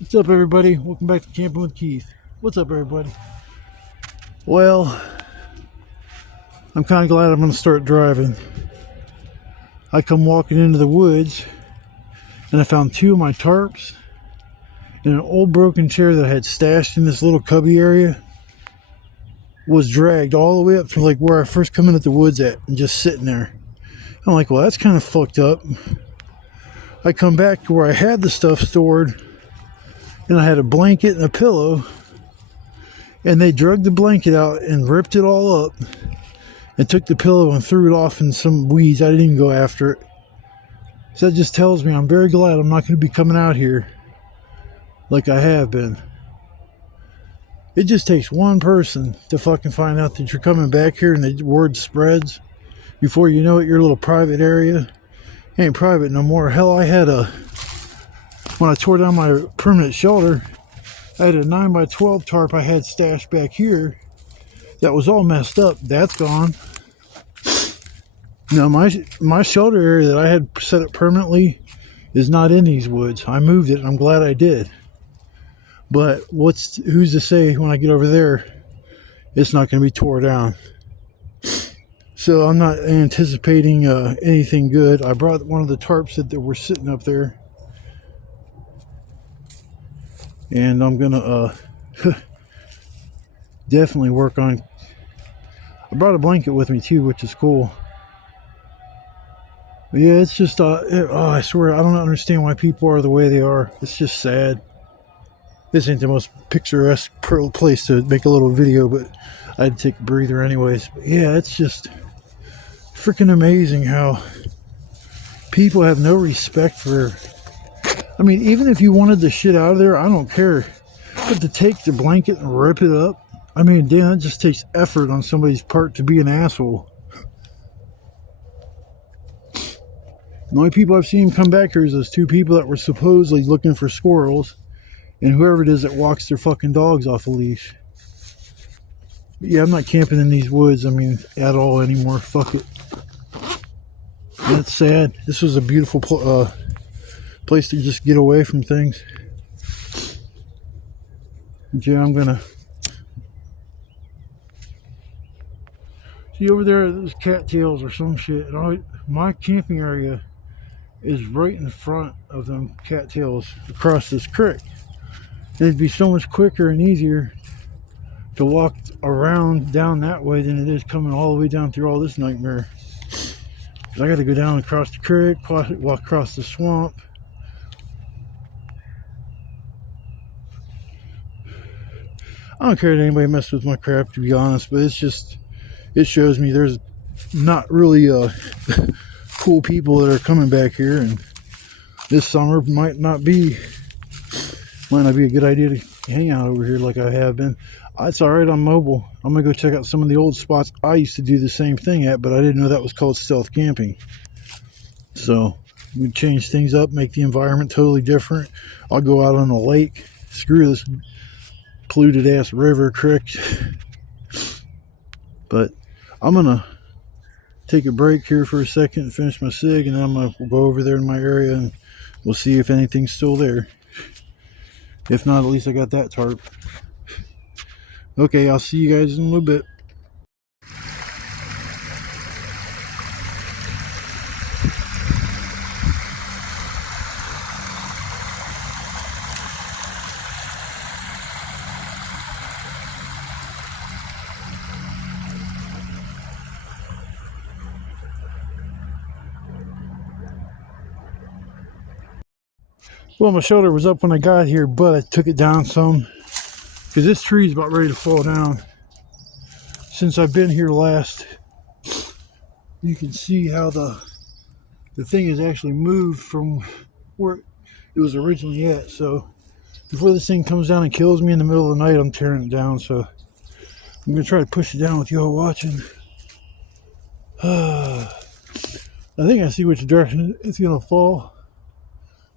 What's up, everybody? Welcome back to Camping with Keith. What's up, everybody? Well, I'm kind of glad I'm going to start driving. I come walking into the woods and I found two of my tarps and an old broken chair that I had stashed in this little cubby area was dragged all the way up to like where I first come into the woods at and just sitting there. I'm like, well, that's kind of fucked up. I come back to where I had the stuff stored and I had a blanket and a pillow, and they dragged the blanket out and ripped it all up and took the pillow and threw it off in some weeds. I didn't even go after it. So that just tells me I'm very glad I'm not going to be coming out here like I have been. It just takes one person to fucking find out that you're coming back here and the word spreads. Before you know it, your little private area ain't private no more. Hell, when I tore down my permanent shelter, I had a 9x12 tarp I had stashed back here that was all messed up. That's gone. Now my shelter area that I had set up permanently is not in these woods. I moved it. I'm glad I did. But who's to say when I get over there it's not going to be tore down? So I'm not anticipating anything good. I brought one of the tarps that were sitting up there, and I'm gonna definitely work on. I brought a blanket with me too, which is cool. But yeah, it's just I swear I don't understand why people are the way they are. It's just sad. This ain't the most picturesque place to make a little video, but I had to take a breather anyways. But yeah, it's just freaking amazing how people have no respect for. I mean, even if you wanted the shit out of there, I don't care. But to take the blanket and rip it up, I mean, damn, that just takes effort on somebody's part to be an asshole. The only people I've seen come back here is those two people that were supposedly looking for squirrels, and whoever it is that walks their fucking dogs off a leash. But yeah, I'm not camping in these woods, I mean, at all anymore. Fuck it. That's sad. This was a beautiful place to just get away from things. But yeah, I'm gonna see over there. There's cattails or some shit. And my camping area is right in front of them cattails across this creek. And it'd be so much quicker and easier to walk around down that way than it is coming all the way down through all this nightmare. I got to go down across the creek, walk across the swamp. I don't care that anybody messes with my crap, to be honest, but it shows me there's not really cool people that are coming back here, and this summer might not be a good idea to hang out over here like I have been. It's alright, I'm mobile. I'm gonna go check out some of the old spots I used to do the same thing at, but I didn't know that was called stealth camping. So we change things up, make the environment totally different. I'll go out on a lake. Screw this polluted ass river, creek. But I'm gonna take a break here for a second and finish my cig, and then I'm gonna go over there in my area and we'll see if anything's still there. If not, at least I got that tarp. Okay, I'll see you guys in a little bit. Well, my shoulder was up when I got here, but I took it down some because this tree is about ready to fall down. Since I've been here last, you can see how the thing has actually moved from where it was originally at. So before this thing comes down and kills me in the middle of the night, I'm tearing it down. So I'm gonna try to push it down with y'all watching. I think I see which direction it's gonna fall.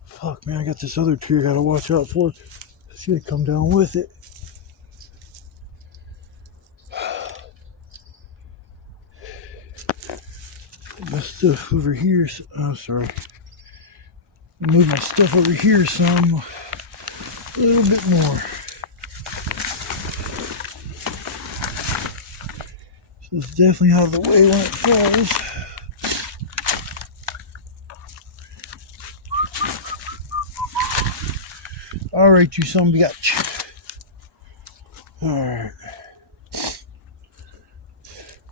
Fuck, man, I got this other tree I gotta watch out for. It's gonna come down with it. My stuff over here. I'm sorry. Move my stuff over here some. A little bit more. So it's definitely out of the way when it falls. Alright, you son of a bitch. Alright.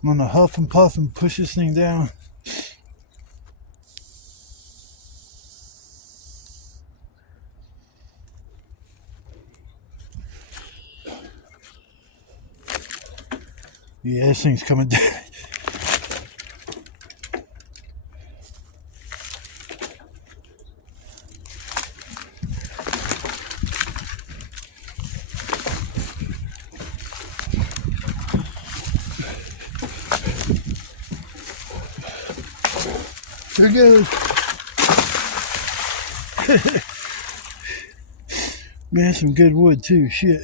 I'm gonna huff and puff and push this thing down. Yeah, this thing's coming down. Here it goes. Man, some good wood too. Shit.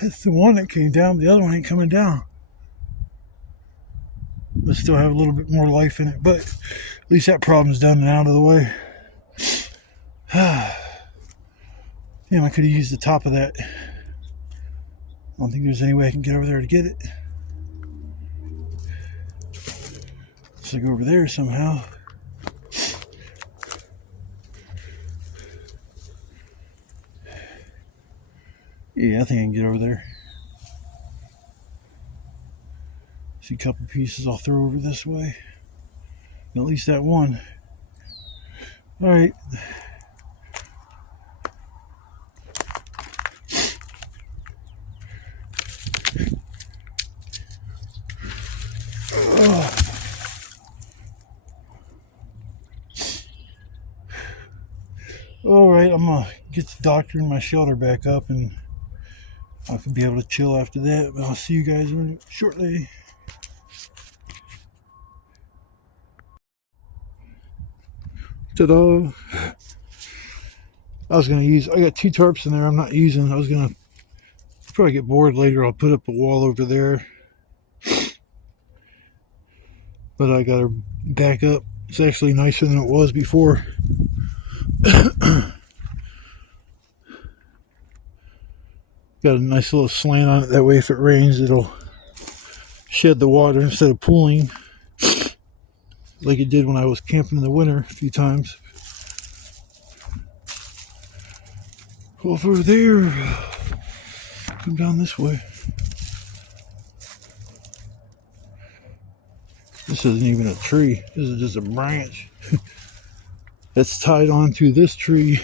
That's the one that came down, but the other one ain't coming down. Let's still have a little bit more life in it, but at least that problem's done and out of the way. Damn, I could have used the top of that. I don't think there's any way I can get over there to get it. So go over there somehow. Yeah, I think I can get over there. See a couple pieces I'll throw over this way. At least that one. Alright. Alright, I'm gonna get the doctor and my shelter back up and I can be able to chill after that, but I'll see you guys shortly. Ta-da! I got 2 tarps in there I'm not using. I was gonna probably get bored later. I'll put up a wall over there. But I gotta back up. It's actually nicer than it was before. Got a nice little slant on it, that way if it rains it'll shed the water instead of pooling like it did when I was camping in the winter a few times. Over there, come down this way. This isn't even a tree, this is just a branch that's tied onto this tree.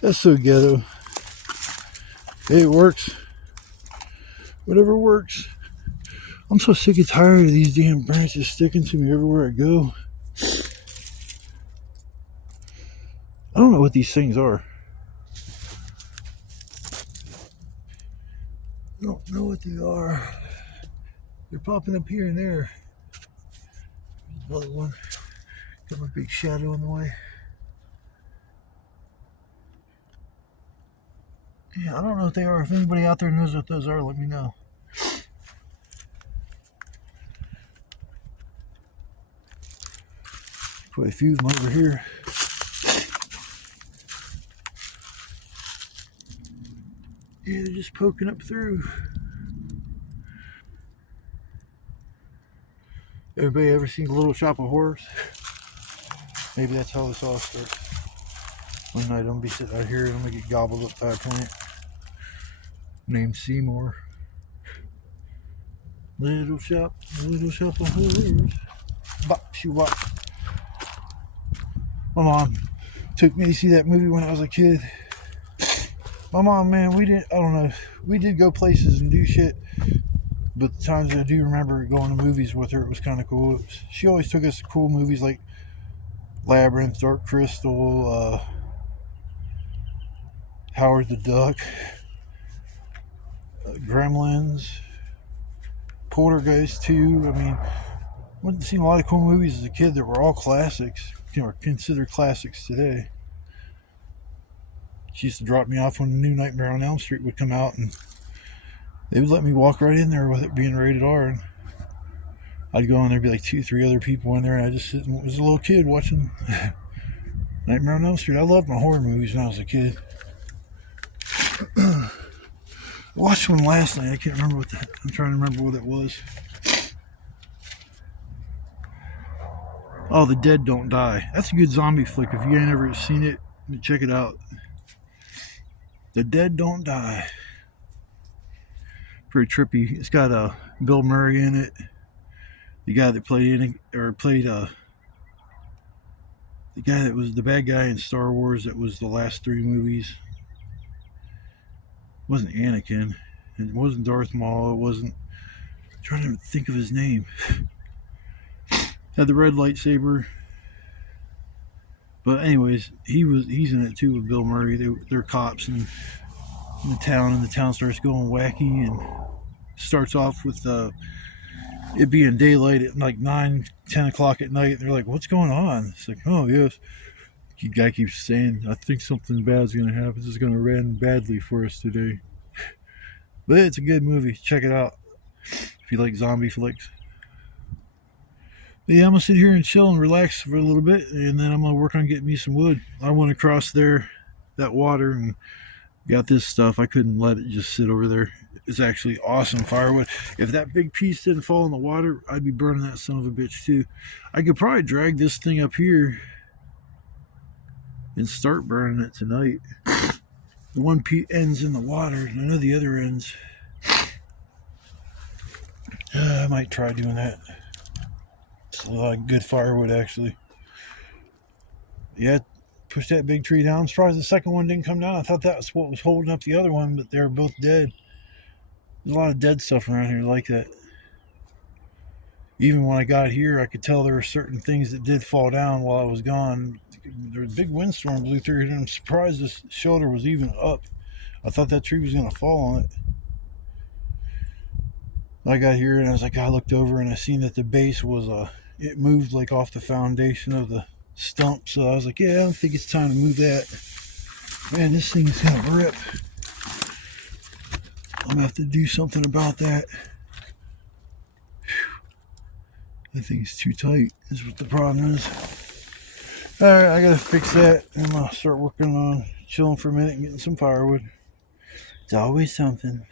That's so ghetto. Hey, it works. Whatever works. I'm so sick and tired of these damn branches sticking to me everywhere I go. I don't know what these things are. I don't know what they are. They're popping up here and there. There's another one. Got my big shadow in the way. Yeah, I don't know what they are. If anybody out there knows what those are, let me know. Quite a few of them over here. Yeah, they're just poking up through. Everybody ever seen Little Shop of Horrors? Maybe that's how this all starts. One night I'm gonna be sitting out here and I'm gonna get gobbled up by a plant named Seymour. Little Shop of Horrors. Bop, shoo, bop. My mom took me to see that movie when I was a kid. My mom, man, we did go places and do shit, but the times I do remember going to movies with her, it was kind of cool. She always took us to cool movies like Labyrinth, Dark Crystal, Howard the Duck, Gremlins, Poltergeist 2. I mean, went to see a lot of cool movies as a kid that were all classics, or considered classics today. She used to drop me off when the new Nightmare on Elm Street would come out, and they would let me walk right in there with it being rated R. And I'd go in there, be like 2-3 other people in there, and I just was a little kid watching Nightmare on Elm Street. I loved my horror movies when I was a kid. I watched one last night. I can't remember what that. I'm trying to remember what it was. Oh, The Dead Don't Die. That's a good zombie flick. If you ain't ever seen it, check it out. The Dead Don't Die. Pretty trippy. It's got Bill Murray in it. The guy that played the guy that was the bad guy in Star Wars. That was the last 3 movies. It wasn't Anakin. It wasn't Darth Maul. It wasn't. I'm trying to think of his name. Had the red lightsaber. But anyways, he's in it too with Bill Murray. They're cops in the town, and the town starts going wacky, and starts off with it being daylight at like 9-10 o'clock at night. They're like, what's going on? It's like, oh yes. The guy keeps saying, I think something bad's gonna happen. This is gonna end badly for us today. But it's a good movie. Check it out if you like zombie flicks. Yeah, I'm gonna sit here and chill and relax for a little bit, and then I'm gonna work on getting me some wood. I went across there, that water, and got this stuff. I couldn't let it just sit over there. It's actually awesome firewood. If that big piece didn't fall in the water, I'd be burning that son of a bitch too. I could probably drag this thing up here and start burning it tonight. The one end's in the water, and I know the other end's. I might try doing that. It's a lot of good firewood, actually. Yeah, push that big tree down. I'm surprised the second one didn't come down. I thought that was what was holding up the other one, but they were both dead. There's a lot of dead stuff around here like that. Even when I got here, I could tell there were certain things that did fall down while I was gone. There was a big windstorm blew through here, and I'm surprised this shoulder was even up. I thought that tree was going to fall on it. I got here, and I was like, I looked over, and I seen that the base was it moved like off the foundation of the stump. So I was like, yeah, I think it's time to move that. Man, this thing is going to rip. I'm going to have to do something about that. That thing's too tight, is what the problem is. Alright, I gotta fix that. I'm gonna start working on chilling for a minute and getting some firewood. It's always something.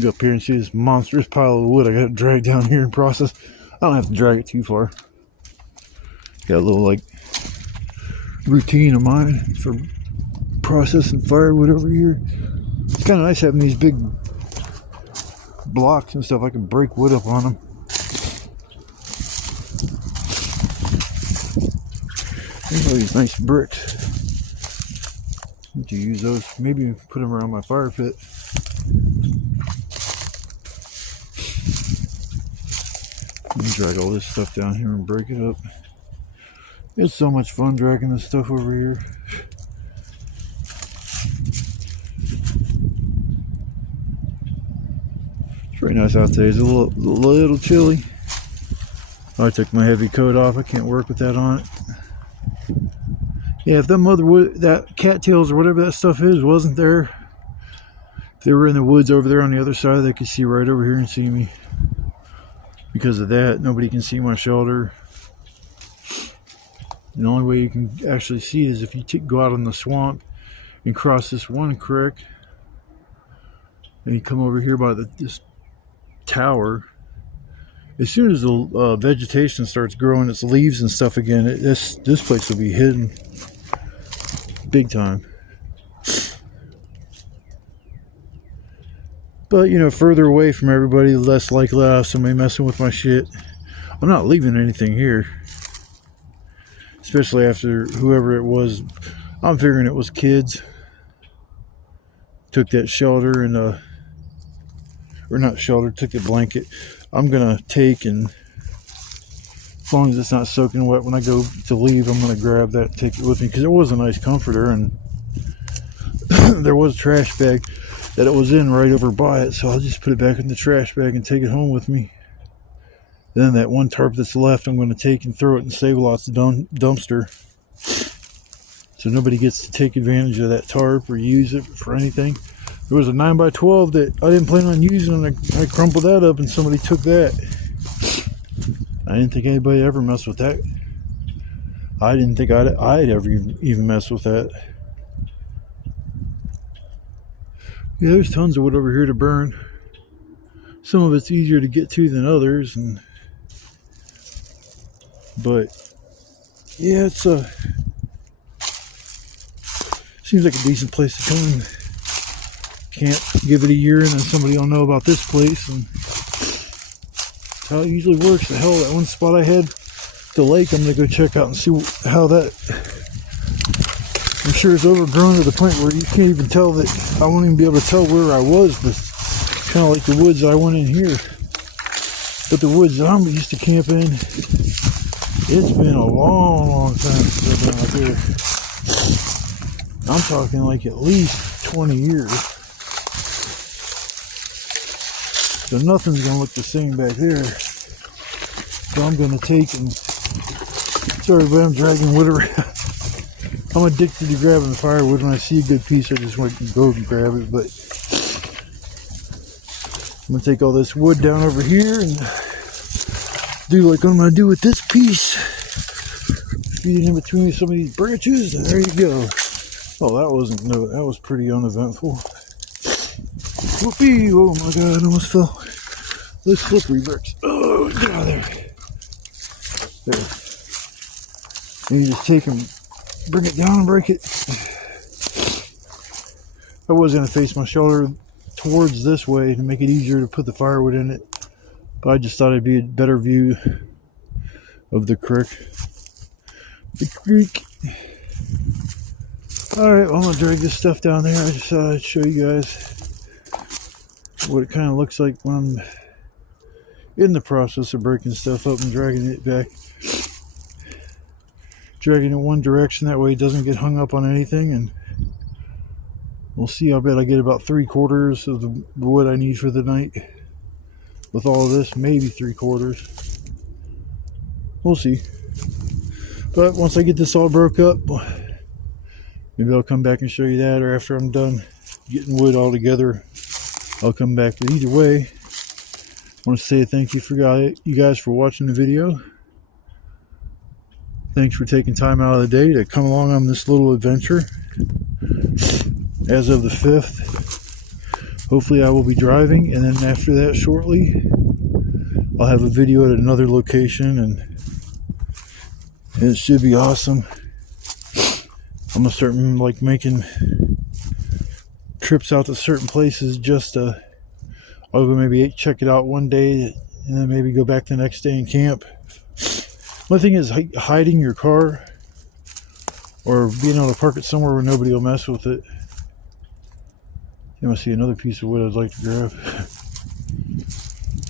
Go up here and see this monstrous pile of wood I got to drag down here and process. I don't have to drag it too far. Got a little like routine of mine for processing firewood over here. It's kind of nice having these big blocks and stuff. I can break wood up on them. There's all these nice bricks. I need to use those. Maybe put them around my fire pit. Drag all this stuff down here and break it up. It's so much fun dragging this stuff over here. It's pretty nice out today. It's a little chilly. I took my heavy coat off. I can't work with that on it. Yeah, if that cattails or whatever that stuff is wasn't there, if they were in the woods over there on the other side, they could see right over here and see me. Because of that, nobody can see my shoulder. And the only way you can actually see it is if you go out in the swamp and cross this one creek, and you come over here by this tower. As soon as the vegetation starts growing its leaves and stuff again, this place will be hidden big time. But, you know, further away from everybody, the less likely I have somebody messing with my shit. I'm not leaving anything here. Especially after whoever it was. I'm figuring it was kids. Took that shelter and, or not shelter, took the blanket. I'm going to take and, as long as it's not soaking wet, when I go to leave, I'm going to grab that and take it with me. Because it was a nice comforter, and there was a trash bag that it was in right over by it, so I'll just put it back in the trash bag and take it home with me. Then that one tarp that's left, I'm going to take and throw it in Save-A-Lot's dumpster. so nobody gets to take advantage of that tarp or use it for anything. There was a 9x12 that I didn't plan on using, and I crumpled that up and somebody took that. I didn't think anybody ever messed with that. I didn't think I'd ever even mess with that. Yeah, there's tons of wood over here to burn. Some of it's easier to get to than others, but yeah, it's seems like a decent place to come and camp. Give it a year, and then somebody will know about this place, and that's how it usually works. The hell, that one spot I had, the lake, I'm gonna go check out and see how that. I'm sure it's overgrown to the point where you can't even tell that. I won't even be able to tell where I was, but it's kind of like the woods I went in here. But the woods that I'm used to camp in, it's been a long time since I've been out there. I'm talking like at least 20 years. So nothing's gonna look the same back there. So I'm gonna take and, sorry, but I'm dragging wood around. I'm addicted to grabbing the firewood. When I see a good piece, I just want to go and grab it. But I'm gonna take all this wood down over here and do like I'm gonna do with this piece. Feed it in between some of these branches, and there you go. Oh, that was pretty uneventful. Whoopee! Oh my god, I almost fell. Those slippery bricks. Oh, get out of there. There. And you just take them, bring it down and break it. I was going to face my shoulder towards this way to make it easier to put the firewood in it, but I just thought it'd be a better view of the creek. Alright, well, I'm going to drag this stuff down there. I just thought I'd show you guys what it kind of looks like when I'm in the process of breaking stuff up and dragging it back. Dragging it one direction, that way it doesn't get hung up on anything, and we'll see. I bet I get about 3/4 of the wood I need for the night with all of this, maybe 3/4. We'll see. But once I get this all broke up, maybe I'll come back and show you that, or after I'm done getting wood all together, I'll come back. But either way, I want to say thank you you guys for watching the video. Thanks for taking time out of the day to come along on this little adventure. As of the 5th, hopefully I will be driving, and then after that shortly, I'll have a video at another location, and it should be awesome. I'm gonna start like making trips out to certain places just to, I'll go maybe check it out one day and then maybe go back the next day and camp. One thing is hiding your car or being able to park it somewhere where nobody will mess with it. You want to see another piece of wood I'd like to grab.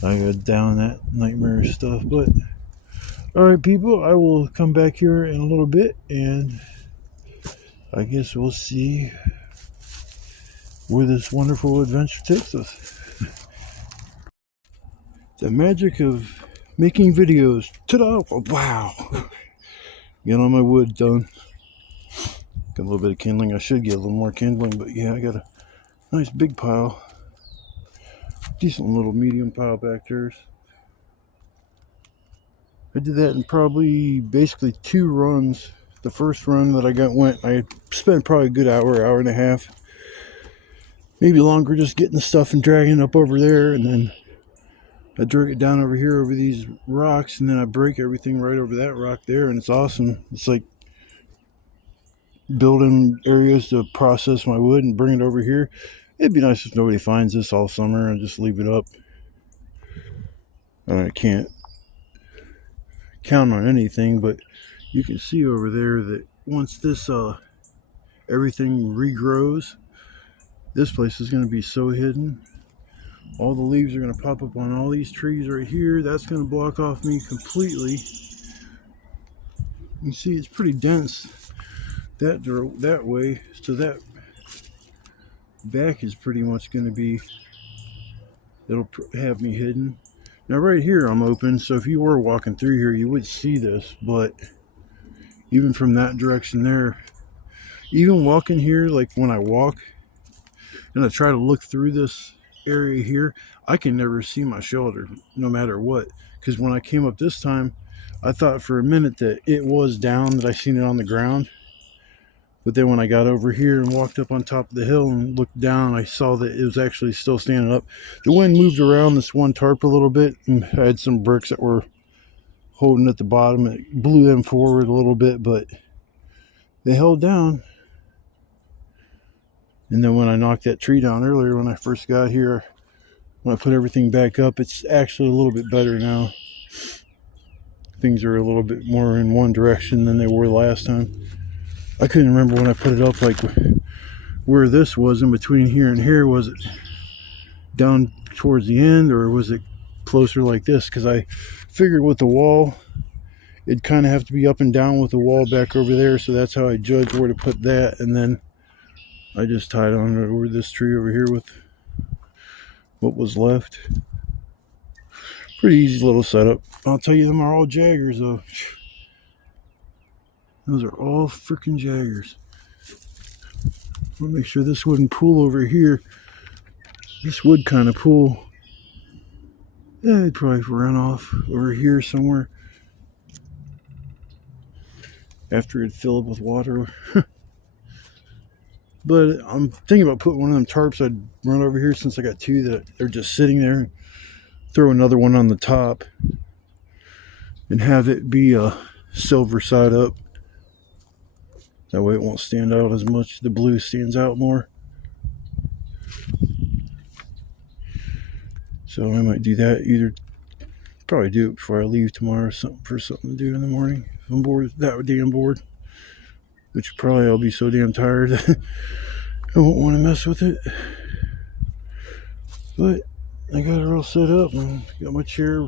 I got down that nightmare stuff. But alright people, I will come back here in a little bit, and I guess we'll see where this wonderful adventure takes us. The magic of making videos. Ta-da! Oh, wow! Get all my wood done. Got a little bit of kindling. I should get a little more kindling, but yeah, I got a nice big pile. Decent little medium pile back there. I did that in probably basically 2 runs. The first run that I I spent probably a good hour and a half. Maybe longer, just getting the stuff and dragging it up over there, and then I drag it down over here over these rocks, and then I break everything right over that rock there, and it's awesome. It's like building areas to process my wood and bring it over here. It'd be nice if nobody finds this all summer and just leave it up. I can't count on anything, but you can see over there that once this everything regrows, this place is going to be so hidden. All the leaves are going to pop up on all these trees right here. That's going to block off me completely. You can see it's pretty dense that way, so that back is pretty much going to be, it'll have me hidden. Now right here I'm open, so if you were walking through here you would see this, but even from that direction there, Even walking here, like when I walk and I try to look through this area here, I can never see my shoulder no matter what. Because when I came up this time, I thought for a minute that it was down, that I seen it on the ground. But then when I got over here and walked up on top of the hill and looked down, I saw that it was actually still standing up. The wind moved around this one tarp a little bit, and I had some bricks that were holding at the bottom. It blew them forward a little bit, but they held down. And then when I knocked that tree down earlier, when I first got here, when I put everything back up, it's actually a little bit better now. Things are a little bit more in one direction than they were last time. I couldn't remember when I put it up, like where this was in between here and here. Was it down towards the end, or was it closer like this? Because I figured with the wall, it'd kind of have to be up and down with the wall back over there. So that's how I judged where to put that. And then I just tied on over this tree over here with what was left. Pretty easy little setup. I'll tell you, them are all Jaggers though. Those are all freaking Jaggers. I'll make sure this wouldn't pull over here. This would kind of pull. Yeah, it'd probably run off over here somewhere after it'd fill up with water. But I'm thinking about putting one of them tarps I'd run over here, since I got two that they're just sitting there. Throw another one on the top and have it be a silver side up. That way it won't stand out as much. The blue stands out more. So I might do that. Either probably do it before I leave tomorrow, something to do in the morning. If I'm bored, that damn bored. Which probably I'll be so damn tired I won't want to mess with it. But I got it all set up. I got my chair,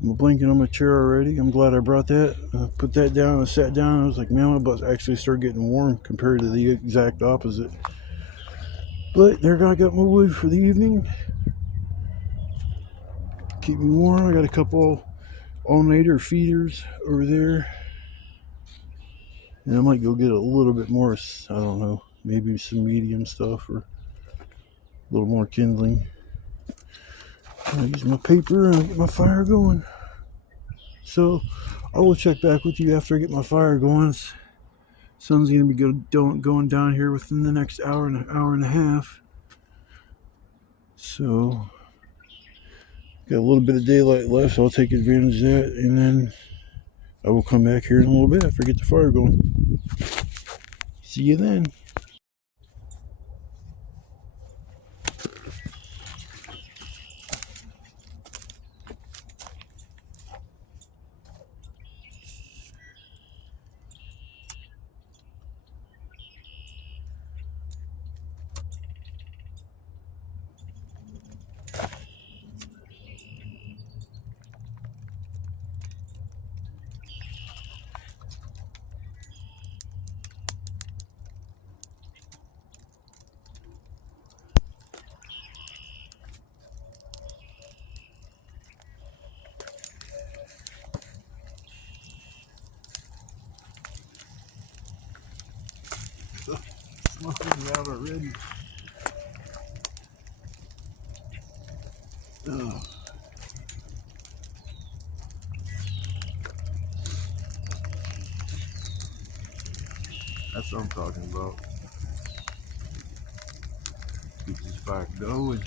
my blanket on my chair already. I'm glad I brought that. I put that down. I sat down. I was like, man, my butt actually started getting warm compared to the exact opposite. But there, I got my wood for the evening. Keep me warm. I got a couple all-nighter feeders over there. And I might go get a little bit more, I don't know, maybe some medium stuff or a little more kindling. I use my paper and I get my fire going. So I will check back with you after I get my fire going. Sun's going to be going down here within the next hour and a half. So got a little bit of daylight left, so I'll take advantage of that, and then I will come back here in a little bit after I get the fire going. See you then. Smoking out already. Oh. That's what I'm talking about. Keep this fire going.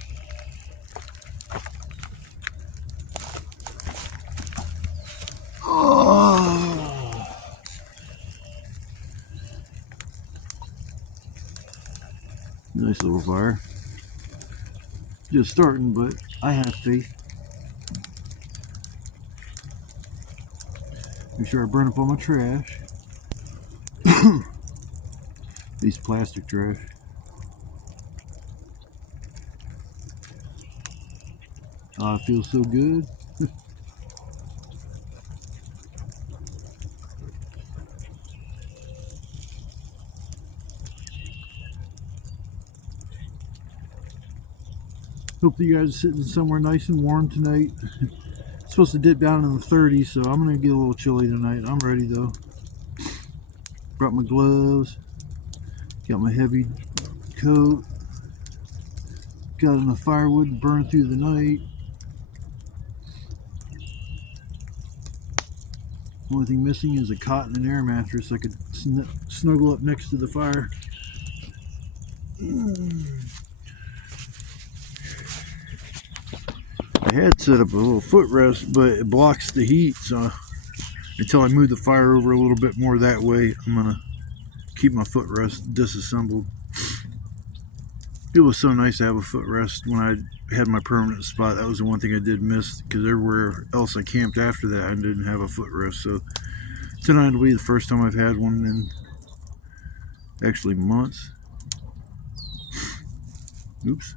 Oh. Nice little fire. Just starting, but I have faith. Make sure I burn up all my trash. These plastic trash. Oh, it feels so good. Hope you guys are sitting somewhere nice and warm tonight. It's supposed to dip down in the 30s, so I'm gonna get a little chilly tonight. I'm ready though. Brought my gloves. Got my heavy coat. Got enough firewood to burn through the night. Only thing missing is a cot and an air mattress I could snuggle up next to the fire. I had set up a little footrest, but it blocks the heat, so until I move the fire over a little bit more that way, I'm gonna keep my footrest disassembled. It was so nice to have a footrest when I had my permanent spot. That was the one thing I did miss, because everywhere else I camped after that I didn't have a footrest. So tonight will be the first time I've had one in actually months. Oops,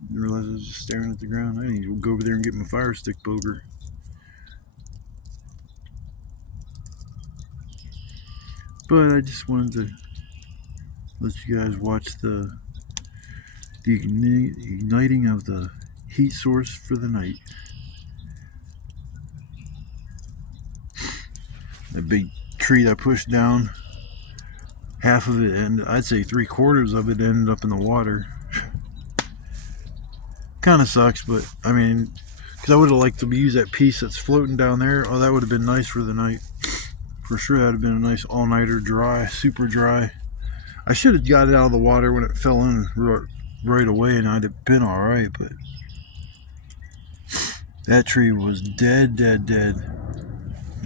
didn't realize I was just staring at the ground. I need to go over there and get my fire stick poker. But I just wanted to let you guys watch the igniting of the heat source for the night. That big tree that I pushed down, half of it, and I'd say 3/4 of it ended up in the water. Kind of sucks, but I mean, because I would have liked to use that piece that's floating down there. Oh, that would have been nice for the night. For sure, that would have been a nice all-nighter, dry, super dry. I should have got it out of the water when it fell in right away, and I'd have been all right. But that tree was dead.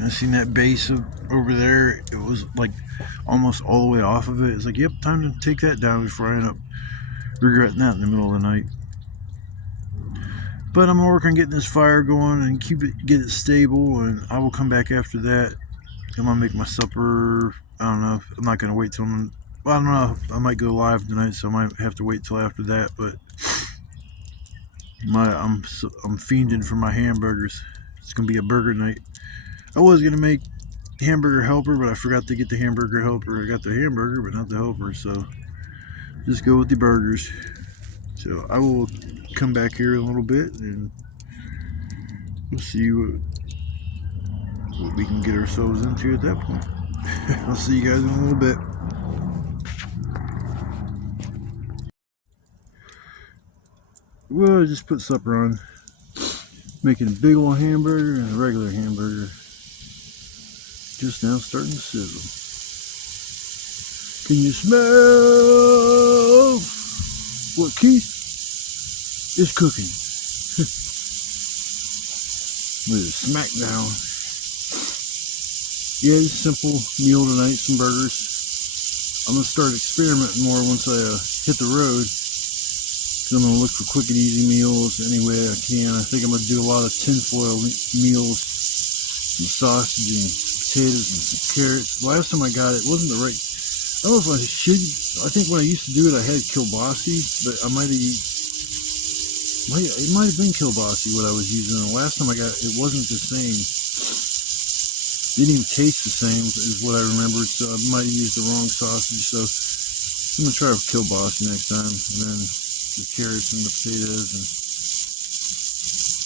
I seen that base over there. It was like almost all the way off of it. It's like, yep, time to take that down before I end up regretting that in the middle of the night. But I'm gonna work on getting this fire going and get it stable, and I will come back after that. I'm gonna make my supper. I don't know. I'm not gonna wait till well, I don't know. I might go live tonight, so I might have to wait till after that. But I'm fiending for my hamburgers. It's gonna be a burger night. I was gonna make hamburger helper, but I forgot to get the hamburger helper. I got the hamburger, but not the helper. So just go with the burgers. So I will come back here in a little bit, and we'll see what we can get ourselves into at that point. I'll see you guys in a little bit. Well, I just put supper on. Making a big old hamburger and a regular hamburger. Just now starting to sizzle. Can you smell what Keith is cooking? With a smackdown. Yeah, just simple meal tonight, some burgers. I'm going to start experimenting more once I hit the road. So I'm going to look for quick and easy meals any way I can. I think I'm going to do a lot of tinfoil meals, some sausage and potatoes and some carrots. Last time I got it, it wasn't the right. I don't know if I should. I think when I used to do it, I had kielbasa, but it might have been kielbasa what I was using. And the last time I got it, it wasn't the same. It didn't even taste the same as what I remembered, so I might have used the wrong sausage. So I'm going to try kielbasa next time, and then the carrots and the potatoes, and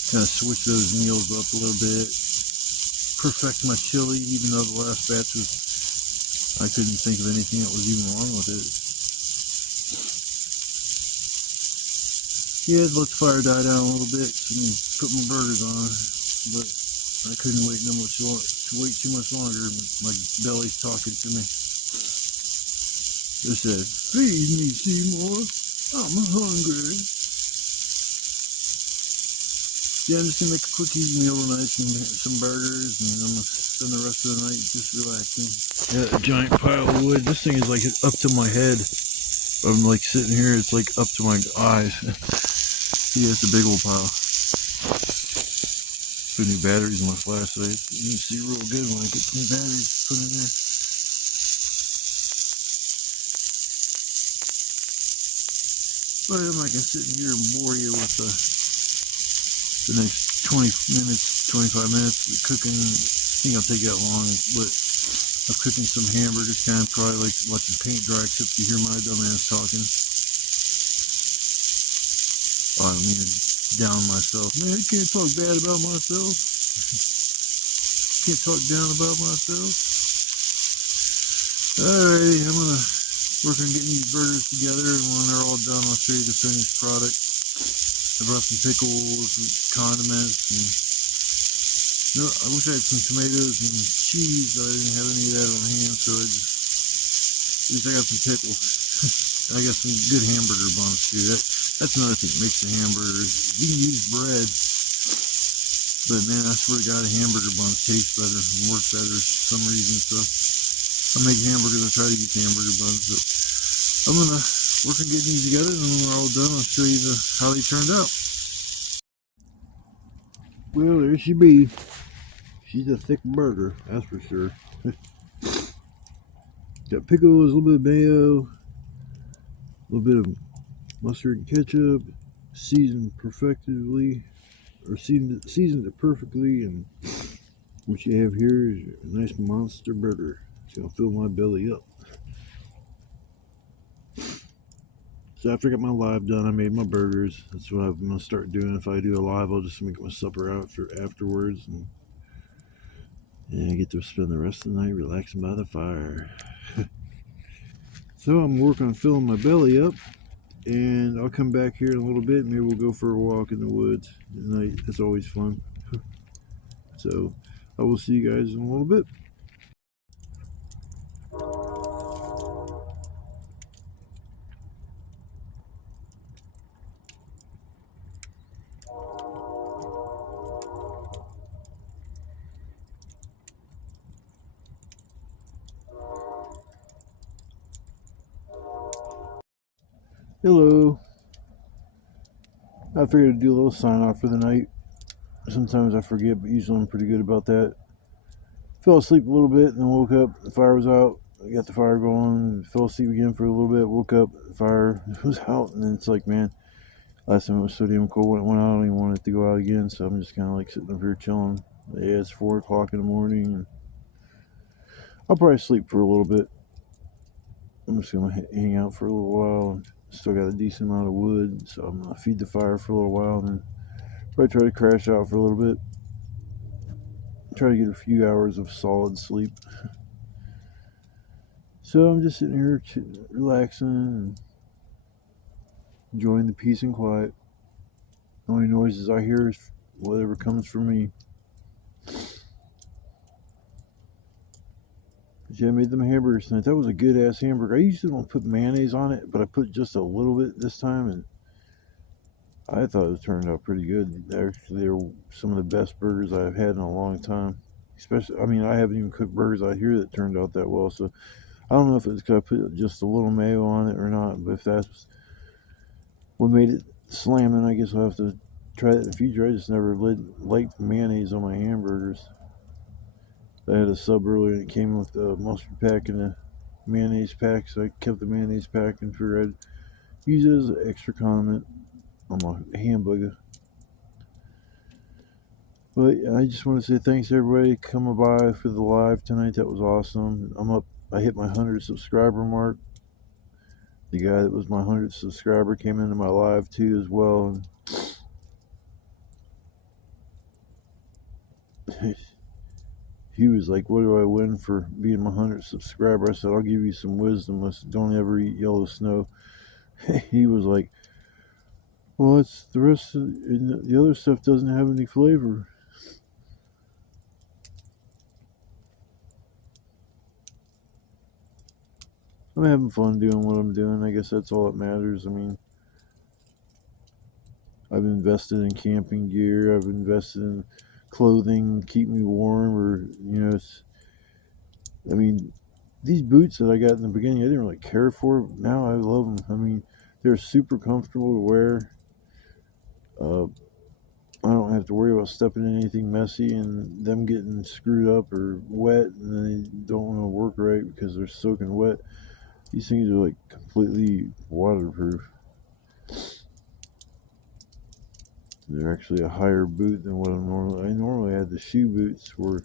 kind of switch those meals up a little bit. Perfect my chili, even though the last batch was, I couldn't think of anything that was even wrong with it. Yeah, I'd let the fire die down a little bit and put my burgers on, but I couldn't wait too much longer. My belly's talking to me. It said, "Feed me, Seymour. I'm hungry." Yeah, I'm just gonna make a quick easy meal tonight, some burgers, and I'm gonna spend the rest of the night just relaxing. Yeah, a giant pile of wood. This thing is like up to my head. I'm like sitting here, it's like up to my eyes. Yeah, it's a big old pile. Put new batteries in my flashlight. You can see real good when I get new batteries put in there. But I'm not gonna sit here and bore you with the next 20 minutes, 25 minutes of cooking. I think I'll take that long, but I'm cooking some hamburgers, kind of probably like watching paint dry, except you hear my dumbass talking. Oh, I don't mean to down myself. Man, I can't talk bad about myself. Can't talk down about myself. Alright, I'm gonna working on getting these burgers together, and when they're all done, I'll show you the finished product. I brought some pickles and condiments, and I wish I had some tomatoes and cheese, but I didn't have any of that on hand, so at least I got some pickles. I got some good hamburger buns too. That's another thing that makes the hamburgers. You can use bread, but man, I swear to God, hamburger buns taste better and work better for some reason. So I make hamburgers. I try to use hamburger buns, but I'm gonna work on getting these together, and when we're all done, I'll show you how they turned out. Well, there she be. She's a thick burger, that's for sure. Got pickles, a little bit of mayo, a little bit of mustard and ketchup, seasoned perfectly, or seasoned it perfectly, and what you have here is a nice monster burger. It's gonna fill my belly up. So after I got my live done, I made my burgers. That's what I'm gonna start doing. If I do a live, I'll just make my supper afterwards, and I get to spend the rest of the night relaxing by the fire. So I'm working on filling my belly up, and I'll come back here in a little bit. Maybe we'll go for a walk in the woods at night. That's always fun. So I will see you guys in a little bit. Hello. I figured I'd do a little sign off for the night. Sometimes I forget, but usually I'm pretty good about that. Fell asleep a little bit and then woke up. The fire was out. I got the fire going. Fell asleep again for a little bit. Woke up. The fire was out. And then it's like, man, last time it was so damn cold when it went out. I don't even want it to go out again. So I'm just kind of like sitting up here chilling. Yeah, it's 4 o'clock in the morning. And I'll probably sleep for a little bit. I'm just going to hang out for a little while. Still got a decent amount of wood. So I'm going to feed the fire for a little while. And then probably try to crash out for a little bit. Try to get a few hours of solid sleep. So I'm just sitting here relaxing and enjoying the peace and quiet. The only noises I hear is whatever comes from me. But yeah, I made them hamburgers tonight. That was a good ass hamburger. I usually don't put mayonnaise on it, but I put just a little bit this time, and I thought it turned out pretty good. Actually, they were some of the best burgers I've had in a long time. Especially, I mean, I haven't even cooked burgers out here that turned out that well. So I don't know if it's because I put just a little mayo on it or not. But if that's what made it slamming, I guess I'll have to try it in the future. I just never liked mayonnaise on my hamburgers. I had a sub earlier and it came with the mustard pack and the mayonnaise pack, so I kept the mayonnaise pack and figured I'd use it as an extra condiment on my hamburger. But I just want to say thanks to everybody coming by for the live tonight. That was awesome. I'm up. I hit my 100 subscriber mark. The guy that was my 100th subscriber came into my live too as well. And he was like, "What do I win for being my 100th subscriber?" I said, "I'll give you some wisdom. I said, don't ever eat yellow snow." He was like, "Well, it's the rest of the other stuff doesn't have any flavor." I'm having fun doing what I'm doing. I guess that's all that matters. I mean, I've invested in camping gear. I've invested in clothing, keep me warm, or I mean, these boots that I got in the beginning, I didn't really care for. But now I love them. I mean, they're super comfortable to wear. I don't have to worry about stepping in anything messy and them getting screwed up or wet, and then they don't want to work right because they're soaking wet. These things are like completely waterproof. They're actually a higher boot than what I normally had the shoe boots where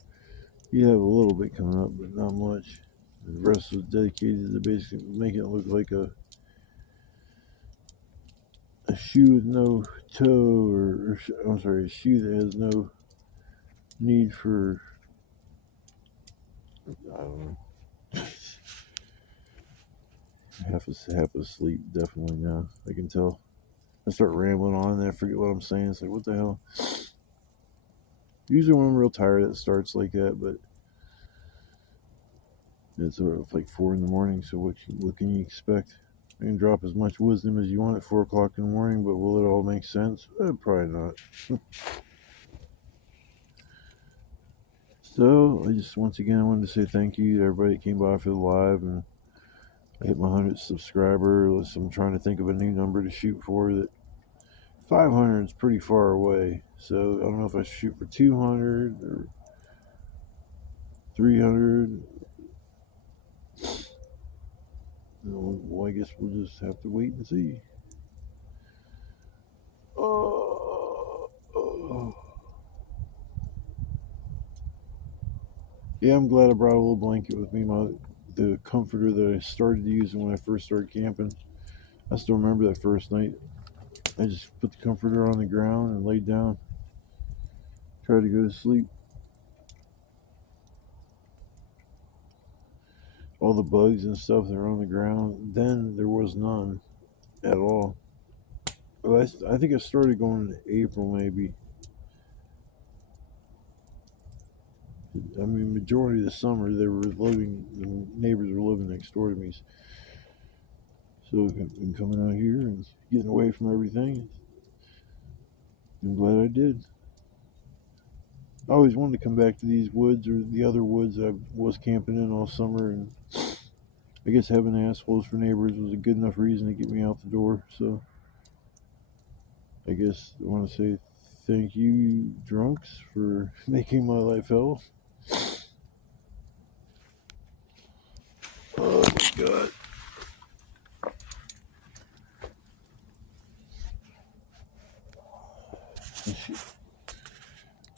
you have a little bit coming up, but not much. The rest was dedicated to basically making it look like a shoe with no toe, or I'm sorry, a shoe that has no need for, I don't know. half asleep definitely now. I can tell. I start rambling on and I forget what I'm saying. It's like, what the hell? Usually when I'm real tired, it starts like that, but it's sort of like 4 in the morning. So what can you expect? I can drop as much wisdom as you want at 4 o'clock in the morning, but will it all make sense? Probably not. So I just once again I wanted to say thank you to everybody that came by for the live, and I hit my 100th subscriber. So I'm trying to think of a new number to shoot for. That 500 is pretty far away, so I don't know if I should shoot for 200 or 300. Well, I guess we'll just have to wait and see. Uh, yeah, I'm glad I brought a little blanket with me. The comforter that I started using when I first started camping. I still remember that first night. I just put the comforter on the ground and laid down, tried to go to sleep. All the bugs and stuff that were on the ground, then there was none at all. Well, I think I started going in April maybe. I mean, majority of the summer they were living, the neighbors were living next door to me. So I'm coming out here and getting away from everything. I'm glad I did. I always wanted to come back to these woods or the other woods I was camping in all summer, and I guess having assholes for neighbors was a good enough reason to get me out the door. So I guess I want to say thank you, drunks, for making my life hell. Oh my god.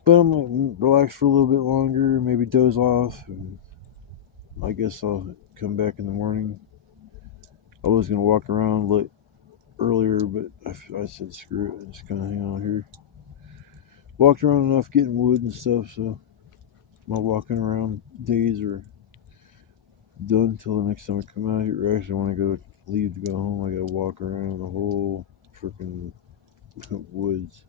But I'm gonna relax for a little bit longer, maybe doze off, and I guess I'll come back in the morning. I was gonna walk around earlier, but I said screw it, I'm just gonna hang out here. Walked around enough getting wood and stuff, so my walking around days are done till the next time I come out here. Actually, when I leave to go home, I gotta walk around the whole freaking woods.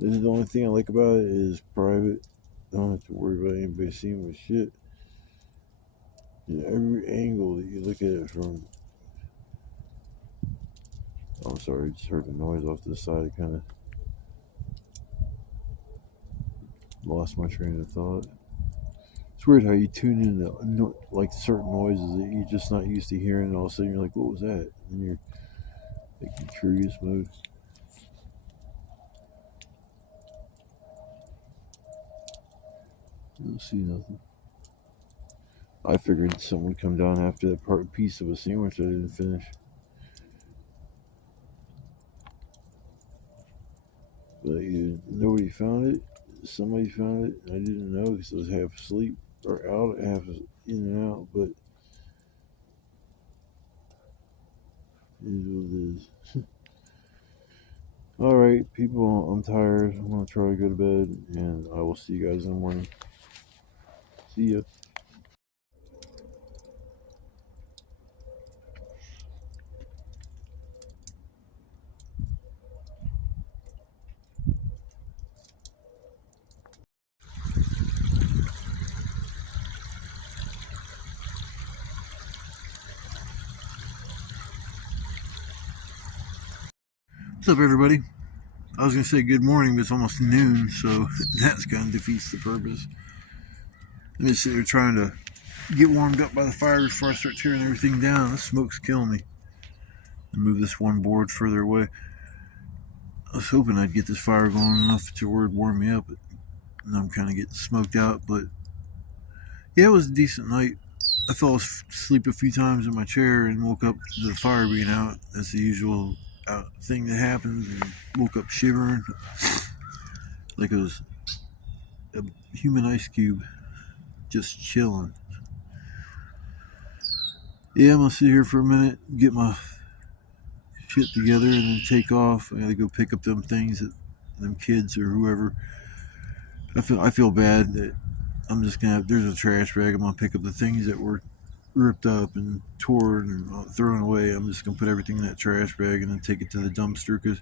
This is the only thing I like about it is private. I don't have to worry about anybody seeing my shit. Every angle that you look at it from. Oh, I'm sorry, I just heard the noise off to the side. I kind of lost my train of thought. It's weird how you tune into like certain noises that you're just not used to hearing, and all of a sudden you're like, "What was that?" And you're like in curious mode. You don't see nothing. I figured someone would come down after that piece of a sandwich I didn't finish. But nobody found it. Somebody found it. I didn't know because I was half asleep or out, half in and out. But it is what it is. All right, people. I'm tired. I'm gonna try to go to bed, and I will see you guys in the morning. See ya. What's up, everybody? I was gonna say good morning, but it's almost noon, so that's kind of defeats the purpose. I'm just sitting there trying to get warmed up by the fire before I start tearing everything down. The smoke's killing me. I move this one board further away. I was hoping I'd get this fire going enough to where it'd warm me up, but I'm kind of getting smoked out. But yeah, it was a decent night. I fell asleep a few times in my chair and woke up to the fire being out. That's the usual thing that happens. And woke up shivering like it was a human ice cube, just chilling. Yeah, I'm gonna sit here for a minute, get my shit together, and then take off. I gotta go pick up them things that them kids or whoever. I feel bad that I'm just gonna. There's a trash bag. I'm gonna pick up the things that were ripped up and torn and thrown away, I'm just gonna put everything in that trash bag and then take it to the dumpster, because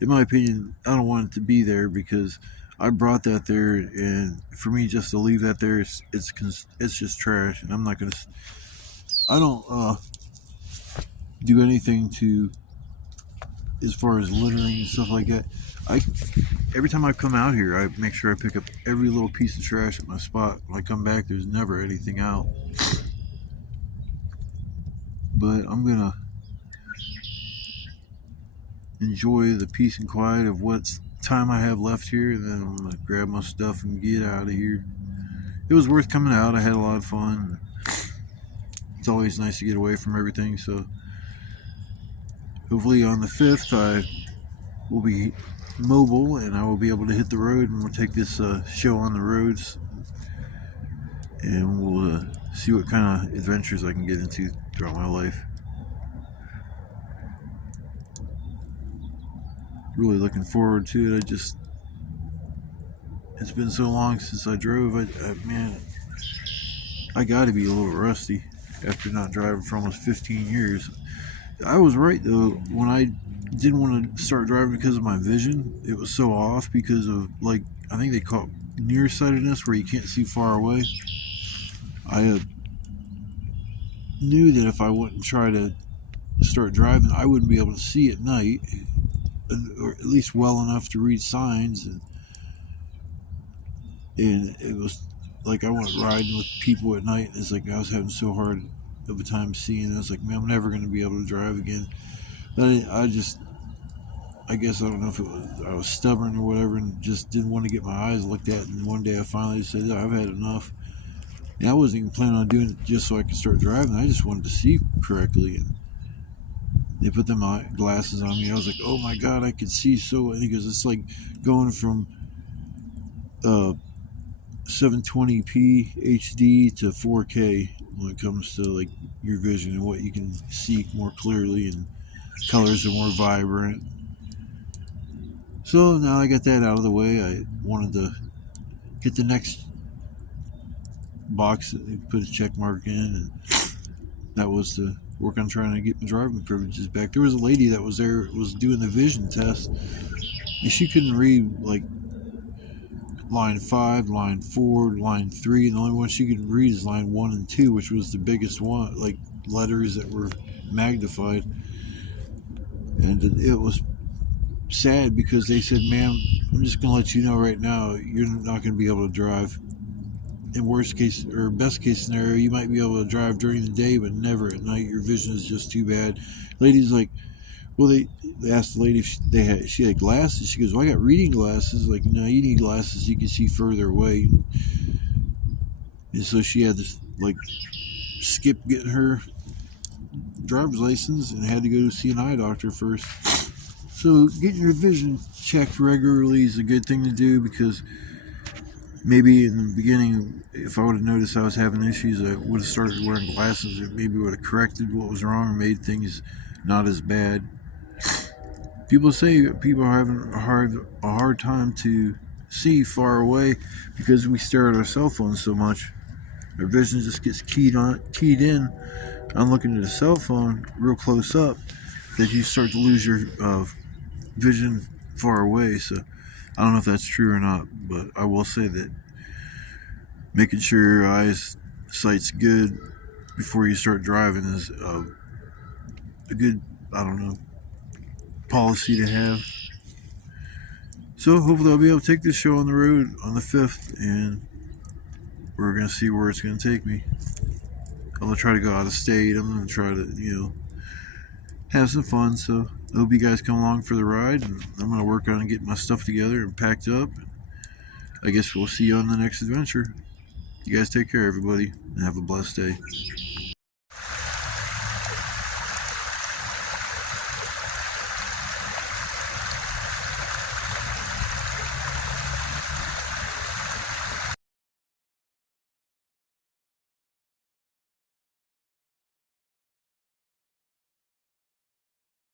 in my opinion I don't want it to be there, because I brought that there, and for me just to leave that there, it's just trash, and I don't do anything to, as far as littering and stuff like that. Every time I come out here, I make sure I pick up every little piece of trash at my spot. When I come back, there's never anything out. But I'm gonna enjoy the peace and quiet of what time I have left here, and then I'm gonna grab my stuff and get out of here. It was worth coming out. I had a lot of fun. It's always nice to get away from everything. So hopefully on the 5th I will be mobile and I will be able to hit the road, and we'll take this show on the roads, and we'll see what kind of adventures I can get into throughout my life. Really looking forward to it. It's been so long since I drove. Man, I gotta be a little rusty after not driving for almost 15 years. I was right though when I didn't want to start driving because of my vision. It was so off because of, like, I think they call it nearsightedness, where you can't see far away. I knew that if I wouldn't try to start driving, I wouldn't be able to see at night, or at least well enough to read signs, and it was like I went riding with people at night, and it's like I was having so hard of a time seeing. I was like, man, I'm never going to be able to drive again. But I guess I don't know if I was stubborn or whatever, and just didn't want to get my eyes looked at. And one day I finally said, yeah, I've had enough. And I wasn't even planning on doing it just so I could start driving. I just wanted to see correctly. And they put them glasses on me. I was like, oh my God, I could see so. And he goes, it's like going from 720p HD to 4K when it comes to like your vision and what you can see more clearly, and colors are more vibrant. So now I got that out of the way. I wanted to get the next box, put a check mark in, and that was to work on trying to get my driving privileges back. There was a lady that was there, was doing the vision test, and she couldn't read like line 5, line 4, line 3, and the only one she could read is line 1 and 2, which was the biggest one, like letters that were magnified. And it was sad because they said, ma'am, I'm just going to let you know right now, you're not going to be able to drive. In worst case or best case scenario, you might be able to drive during the day, but never at night. Your vision is just too bad. Lady's like, well, they asked the lady if she had glasses. She goes, well, I got reading glasses. Like, no, you need glasses, you can see further away. And so she had to like skip getting her driver's license and had to go see an eye doctor first. So getting your vision checked regularly is a good thing to do, because maybe in the beginning, if I would have noticed I was having issues, I would have started wearing glasses, or maybe would have corrected what was wrong or made things not as bad. People say people are having a hard time to see far away because we stare at our cell phones so much. Our vision just gets keyed in on looking at a cell phone real close up, that you start to lose your vision far away. So I don't know if that's true or not, but I will say that making sure your eyesight's good before you start driving is a good, I don't know, policy to have. So hopefully I'll be able to take this show on the road on the 5th, and we're going to see where it's going to take me. I'm going to try to go out of state. I'm going to try to, have some fun. So I hope you guys come along for the ride, and I'm going to work on getting my stuff together and packed up. I guess we'll see you on the next adventure. You guys take care, everybody, and have a blessed day.